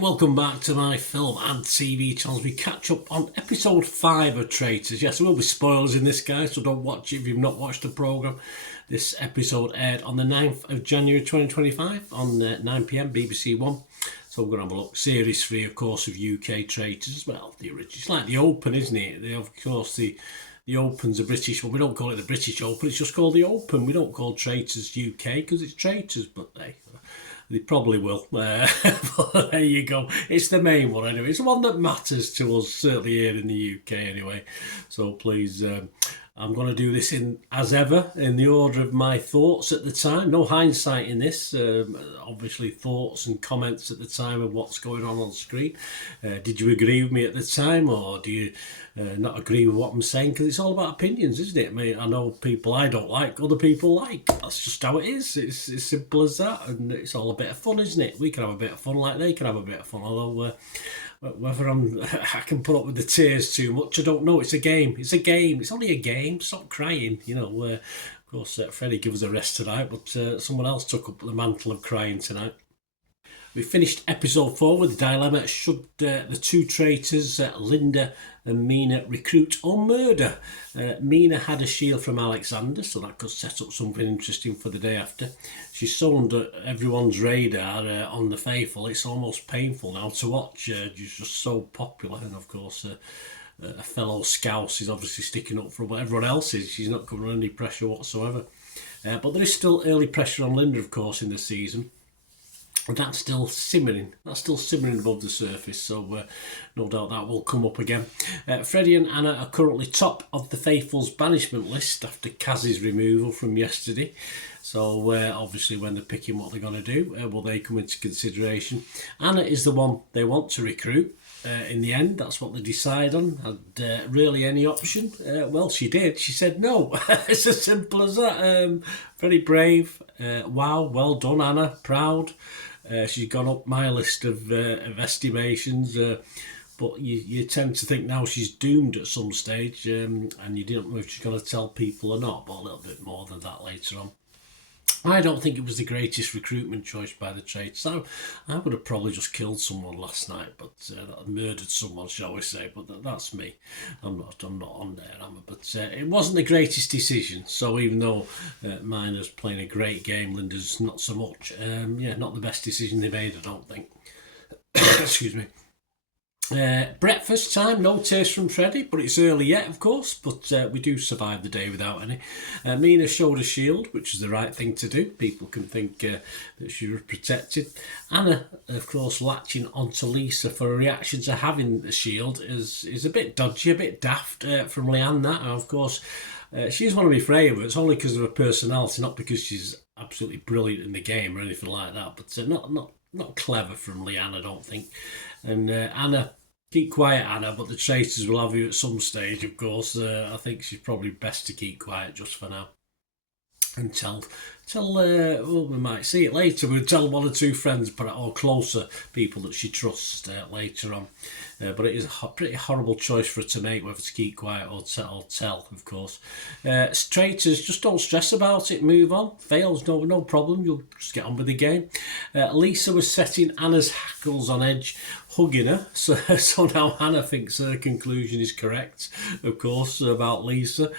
Welcome back to my film and TV channels. We catch up on episode 5 of Traitors. Yes, there will be spoilers in this, guys, so don't watch it if you've not watched the programme. This episode aired on the 9th of January 2025 on 9pm BBC One. So we're going to have a look. Series 3, of course, of UK Traitors. Well, the original. It's like the Open, isn't it? Of course, the Open's a British one. We don't call it the British Open. It's just called the Open. We don't call Traitors UK because it's Traitors, but they probably will. But there you go. It's the main one anyway. It's the one that matters to us, certainly here in the UK anyway. So please, I'm going to do this as ever, in the order of my thoughts at the time. No hindsight in this. Obviously, thoughts and comments at the time of what's going on screen. Did you agree with me at the time, or do you not agree with what I'm saying? Because it's all about opinions, isn't it? I mean, I know people I don't like, other people like. That's just how it is. It's as simple as that, and it's all a bit of fun, isn't it? We can have a bit of fun like they can have a bit of fun, although whether I can put up with the tears too much, I don't know. It's a game. It's a game. It's only a game. Stop crying. You know, of course, Freddie gives us a rest tonight, but someone else took up the mantle of crying tonight. We finished episode 4 with the dilemma: should the two traitors, Linda and Mina, recruit or murder? Mina had a shield from Alexander, so that could set up something interesting for the day after. She's so under everyone's radar on the Faithful, it's almost painful now to watch. She's just so popular, and of course a fellow Scouse is obviously sticking up for what everyone else is. She's not coming under any pressure whatsoever. But there is still early pressure on Linda, of course, in the season. That's still simmering. That's still simmering above the surface, so no doubt that will come up again. Freddie and Anna are currently top of the Faithful's banishment list after Kaz's removal from yesterday. So obviously when they're picking what they're going to do, will they come into consideration? Anna is the one they want to recruit. In the end, that's what they decide on. Had really any option? Well, she did. She said no. It's as simple as that. Very brave. Wow, well done, Anna. Proud. She's gone up my list of estimations, but you tend to think now she's doomed at some stage, and you don't know if she's going to tell people or not, but a little bit more than that later on. I don't think it was the greatest recruitment choice by the Traitors. I would have probably just killed someone last night, but murdered someone, shall we say. But that's me. I'm not on there, am I? But it wasn't the greatest decision. So even though Mina's playing a great game, Linda's not so much. Not the best decision they made, I don't think. Excuse me. Breakfast time, no taste from Freddie, but it's early yet, of course, but we do survive the day without any. Mina showed a shield, which is the right thing to do. People can think that she was protected. Anna, of course, latching onto Lisa for a reaction to having the shield is a bit dodgy, a bit daft from Leanne, that. And of course, she's one of my favourites, only because of her personality, not because she's absolutely brilliant in the game or anything like that, but not clever from Leanne, I don't think. And Anna, keep quiet, Anna, but the Traitors will have you at some stage, of course. I think she's probably best to keep quiet just for now. And tell we might see it later. We'll tell one or two friends, or closer people that she trusts later on. But it is a pretty horrible choice for her to make, whether to keep quiet or tell, of course. Traitors, just don't stress about it, move on. Fails, no problem, you'll just get on with the game. Lisa was setting Anna's hackles on edge, hugging her, so now Anna thinks her conclusion is correct, of course, about Lisa.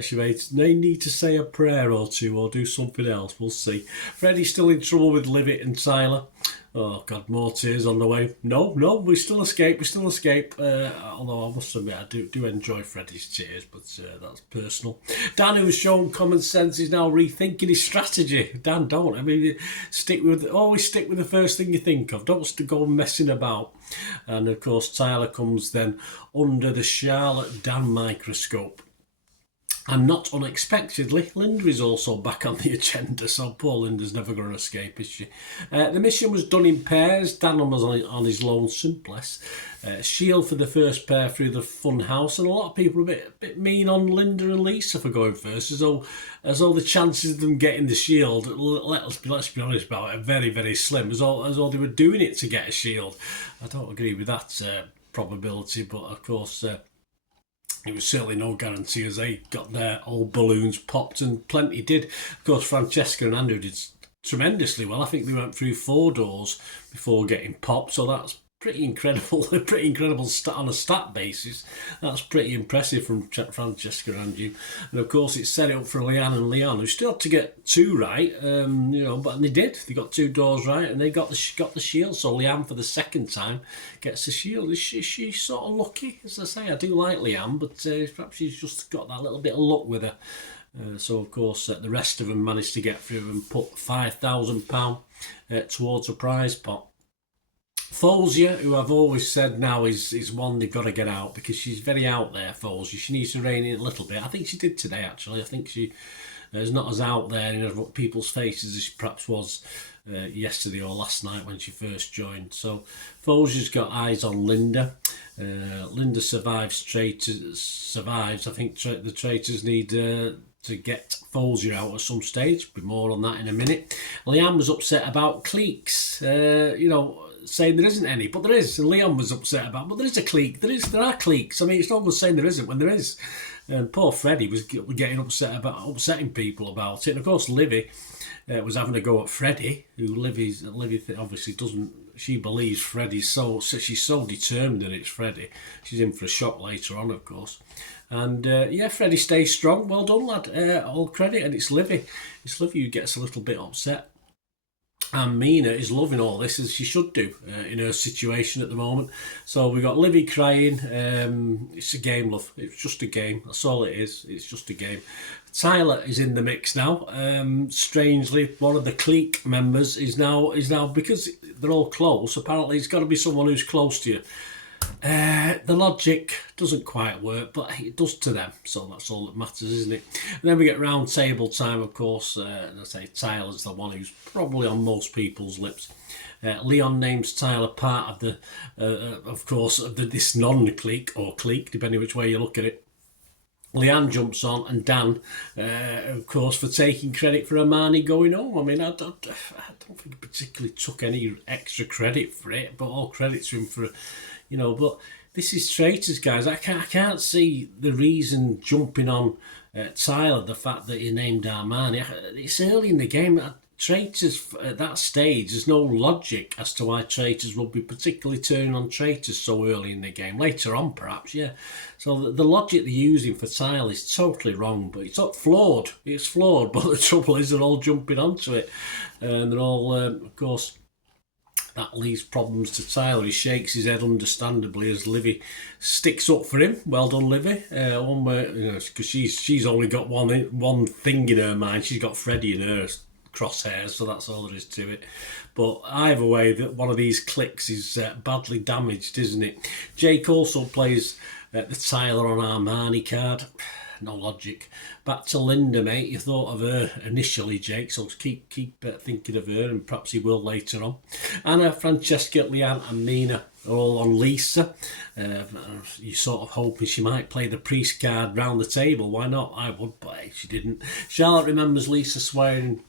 She may need to say a prayer or two or do something else, we'll see. Freddie's still in trouble with Livett and Tyler. Oh God, more tears on the way. No, we still escape. Although I must admit, I do enjoy Freddie's tears, but that's personal. Dan, who has shown common sense, is now rethinking his strategy. Dan, don't. I mean, always stick with the first thing you think of. Don't go messing about. And of course, Tyler comes then under the Charlotte Dan microscope. And not unexpectedly, Linda is also back on the agenda, so poor Linda's never going to escape, is she? The mission was done in pairs. Dan was on his lonesome, bless. Shield for the first pair through the fun house, and a lot of people are a bit mean on Linda and Lisa for going first, as though the chances of them getting the shield, let's be honest about it, are very, very slim, as though they were doing it to get a shield. I don't agree with that probability, but of course... it was certainly no guarantee as they got their old balloons popped, and plenty did. Of course, Francesca and Andrew did tremendously well. I think they went through 4 doors before getting popped, so that's pretty incredible. Pretty incredible on a stat basis. That's pretty impressive from Francesca and Andrew. And of course, it set it up for Leanne and Leon, who still had to get 2 right. But they did. They got 2 doors right, and they got the shield. So Leanne, for the second time, gets the shield. She's sort of lucky, as I say. I do like Leanne, but perhaps she's just got that little bit of luck with her. So of course, the rest of them managed to get through and put £5,000 towards a prize pot. Folsia, who I've always said now is one they've got to get out, because she's very out there, Folsia. She needs to rein in a little bit. I think she did today, actually. I think she is not as out there in people's faces as she perhaps was yesterday or last night when she first joined. So Folsia's got eyes on Linda. Linda survives. I think the traitors need... to get Folsia out at some stage. Be more on that in a minute. Leanne was upset about cliques. Saying there isn't any, but there is. And Leon was upset about, but there is a clique. There are cliques. I mean, it's not good saying there isn't when there is. And poor Freddie was getting upset about upsetting people about it. And of course, Livy was having a go at Freddie, who Livy obviously doesn't. She believes Freddie's she's so determined that it's Freddie. She's in for a shock later on, of course. And Freddie stays strong. Well done, lad. All credit. And it's Livy. It's Livy who gets a little bit upset. And Mina is loving all this, as she should do in her situation at the moment. So we've got Livy crying. It's a game, love. It's just a game. That's all it is. It's just a game. Tyler is in the mix now. Strangely, one of the Clique members is now because they're all close. Apparently, it's got to be someone who's close to you. The logic doesn't quite work, but it does to them, so that's all that matters, isn't it? And then we get round table time, of course. I say Tyler's the one who's probably on most people's lips. Leon names Tyler part of this non-clique or clique, depending which way you look at it. Leanne jumps on, and Dan, of course, for taking credit for Armani going home. I mean, I don't think he particularly took any extra credit for it, but all credit to him for, But this is Traitors, guys. I can't see the reason jumping on Tyler, the fact that he named Armani. It's early in the game. Traitors at that stage, there's no logic as to why Traitors would be particularly turning on Traitors so early in the game. Later on, perhaps, yeah. So the logic they're using for Tyler is totally wrong, but it's not flawed. It's flawed, but the trouble is they're all jumping onto it. And they're all, of course, that leaves problems to Tyler. He shakes his head understandably as Livy sticks up for him. Well done, Livy. One way, because she's only got one thing in her mind. She's got Freddie in her crosshairs, so that's all there is to it. But either way, that one of these cliques is badly damaged, isn't it? Jake also plays the Tyler on Armani card. No logic. Back to Linda, mate. You thought of her initially, Jake, so keep thinking of her, and perhaps he will later on. Anna, Francesca, Leanne and Mina are all on Lisa. You're sort of hoping she might play the priest card round the table. Why not? I would, but she didn't. Charlotte remembers Lisa swearing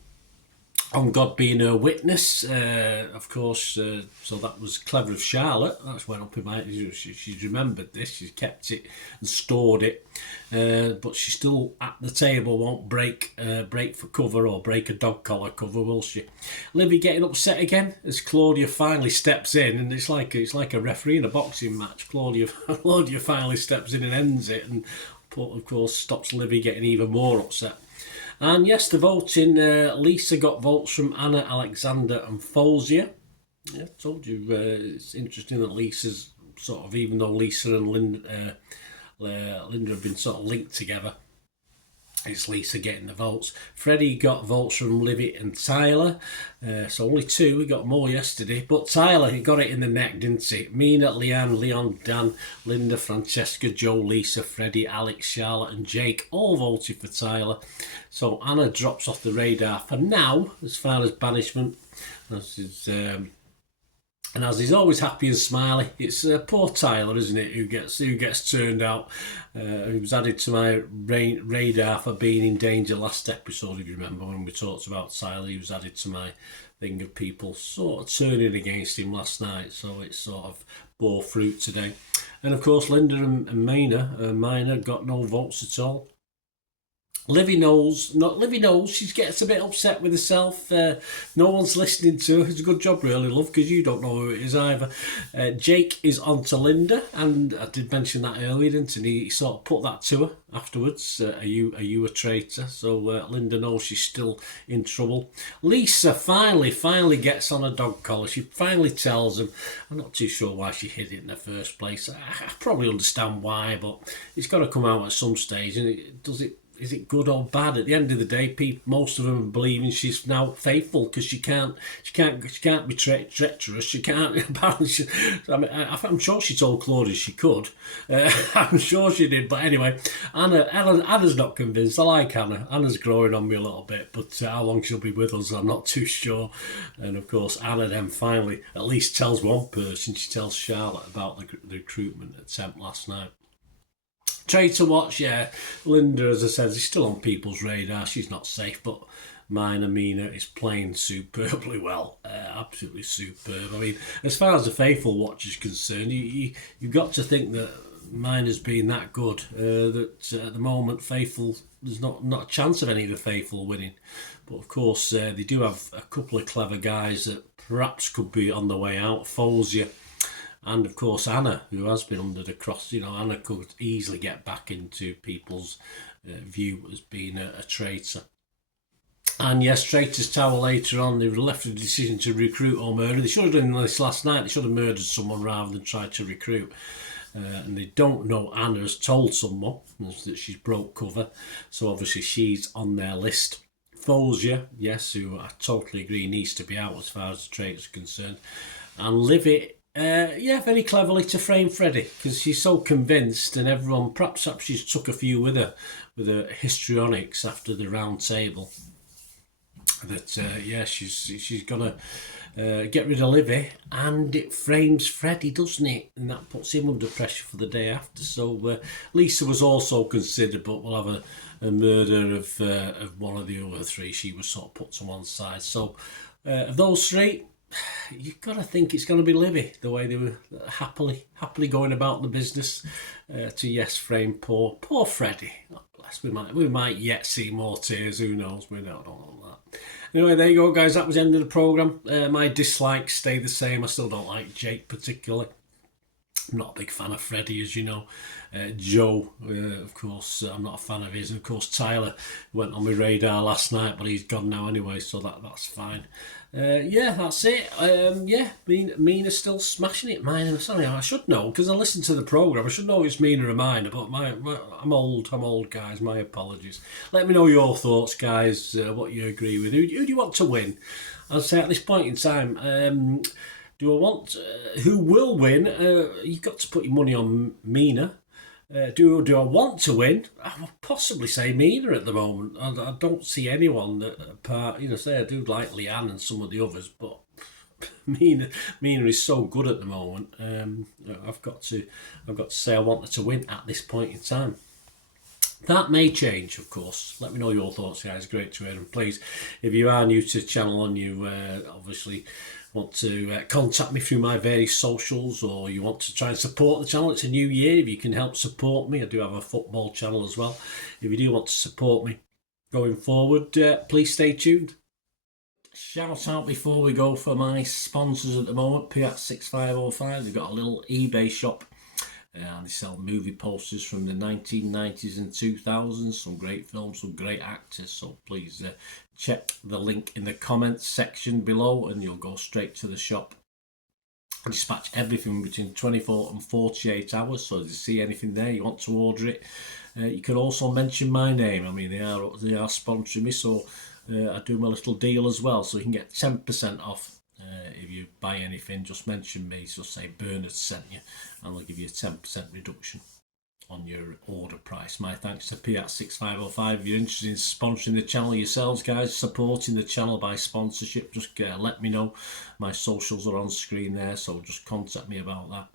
on God being her witness, of course, so that was clever of Charlotte. That's went up in my... She's remembered this, she's kept it and stored it, but she still at the table won't break for cover or break a dog collar cover, will she? Livy getting upset again as Claudia finally steps in, and it's like a referee in a boxing match. Claudia finally steps in and ends it, and of course stops Livy getting even more upset. And yes, the voting, Lisa got votes from Anna, Alexander and Folsia. Yeah, I told you, it's interesting that Lisa's sort of, even though Lisa and Linda have been sort of linked together, It's Lisa getting the votes. Freddie got votes from Livy and Tyler. So only 2. We got more yesterday. But Tyler, he got it in the neck, didn't he? Mina, Leanne, Leon, Dan, Linda, Francesca, Joe, Lisa, Freddie, Alex, Charlotte and Jake all voted for Tyler. So Anna drops off the radar for now as far as banishment. And as he's always happy and smiley, it's poor Tyler, isn't it, who gets turned out. He was added to my radar for being in danger last episode, if you remember, when we talked about Tyler. He was added to my thing of people sort of turning against him last night, so it sort of bore fruit today. And of course, Linda and Mina got no votes at all. Livy knows, she gets a bit upset with herself. No one's listening to her. It's a good job, really, love, because you don't know who it is either. Jake is on to Linda, and I did mention that earlier, didn't he? He sort of put that to her afterwards. Are you a traitor? So Linda knows she's still in trouble. Lisa finally gets on a dog collar. She finally tells him. I'm not too sure why she hid it in the first place. I probably understand why, but it's got to come out at some stage, and is it good or bad? At the end of the day, most of them are believing she's now faithful because she can't be treacherous. She can't. Apparently, I'm sure she told Claudia she could. I'm sure she did. But anyway, Anna's not convinced. I like Anna. Anna's growing on me a little bit, but how long she'll be with us, I'm not too sure. And of course, Anna then finally at least tells one person. She tells Charlotte about the recruitment attempt last night. Traitor watch, yeah. Linda, as I said, is still on people's radar. She's not safe, but Mina is playing superbly well. Absolutely superb. I mean, as far as the faithful watch is concerned, you've got to think that Mina's been that good that at the moment, faithful, there's not a chance of any of the faithful winning. But of course, they do have a couple of clever guys that perhaps could be on the way out. Folsia. And of course Anna, who has been under the cross. Anna could easily get back into people's view as being a traitor. And yes, Traitors Tower later on, they were left with the decision to recruit or murder. They should have done this last night. They should have murdered someone rather than tried to recruit. And they don't know Anna has told someone that she's broke cover. So obviously she's on their list. Folsia, yes, who I totally agree needs to be out as far as the traitors are concerned. And Livy, very cleverly to frame Freddie, because she's so convinced, and everyone perhaps she's took a few with her histrionics after the round table. That she's gonna get rid of Livy, and it frames Freddie, doesn't it? And that puts him under pressure for the day after. So Lisa was also considered, but we'll have a murder of one of the other 3. She was sort of put to one side. So of those 3. You've got to think it's going to be Livy, the way they were happily going about the business to frame poor Freddie. Oh, bless, we might yet see more tears. Who knows? We don't know that. Anyway, there you go, guys. That was the end of the programme. My dislikes stay the same. I still don't like Jake particularly. I'm not a big fan of Freddie, as you know. Joe, of course, I'm not a fan of his. And of course, Tyler went on my radar last night, but he's gone now anyway, so that's fine. That's it. Mina's still smashing it. I should know, because I listened to the programme. I should know it's Mina and Mina, but I'm old, guys. My apologies. Let me know your thoughts, guys, what you agree with. Who do you want to win? I'll say at this point in time, do I want who will win? You've got to put your money on Mina. Do I want to win? I would possibly say Mina at the moment. I don't see anyone that apart. Say I do like Leanne and some of the others, but Mina is so good at the moment. I've got to say I want her to win at this point in time. That may change, of course. Let me know your thoughts, guys. Great to hear them. Please, if you are new to the channel and you obviously want to contact me through my various socials, or you want to try and support the channel, it's a new year. If you can help support me, I do have a football channel as well. If you do want to support me going forward, please stay tuned. Shout out before we go for my sponsors at the moment, Piat6505. They've got a little eBay shop. And they sell movie posters from the 1990s and 2000s, some great films, some great actors. So please check the link in the comments section below and you'll go straight to the shop. I dispatch everything between 24 and 48 hours, so if you see anything there, you want to order it, you can also mention my name. I mean, they are sponsoring me, so I do my little deal as well, so you can get 10% off. If you buy anything, just mention me, just say Bernard sent you, and they'll give you a 10% reduction on your order price. My thanks to Piat6505. If you're interested in sponsoring the channel yourselves, guys, supporting the channel by sponsorship, just let me know. My socials are on screen there, so just contact me about that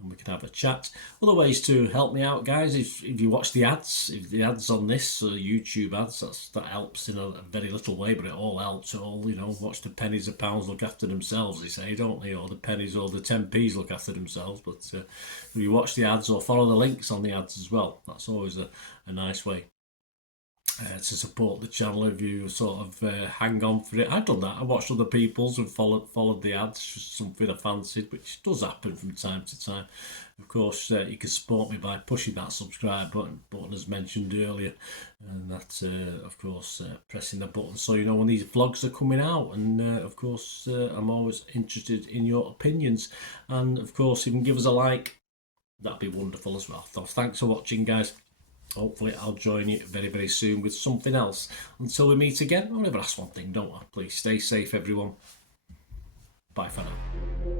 and we can have a chat. Other ways to help me out, guys, if you watch the ads, if the ads on this YouTube ads, that helps in a very little way, but it all helps. It all, watch the pennies and pounds look after themselves, they say, don't they? Or the pennies or the 10p's look after themselves. But if you watch the ads or follow the links on the ads as well, that's always a nice way to support the channel. If you sort of hang on for it, I've done that. I watched other people's and followed the ads, just something I fancied, which does happen from time to time. Of course, you can support me by pushing that subscribe button as mentioned earlier, and that of course pressing the button so you know when these vlogs are coming out. And of course I'm always interested in your opinions, and of course if you can give us a like, that'd be wonderful as well. So thanks for watching, guys. Hopefully I'll join you very, very soon with something else. Until we meet again, I'll never ask one thing, don't I? Please stay safe, everyone. Bye for now.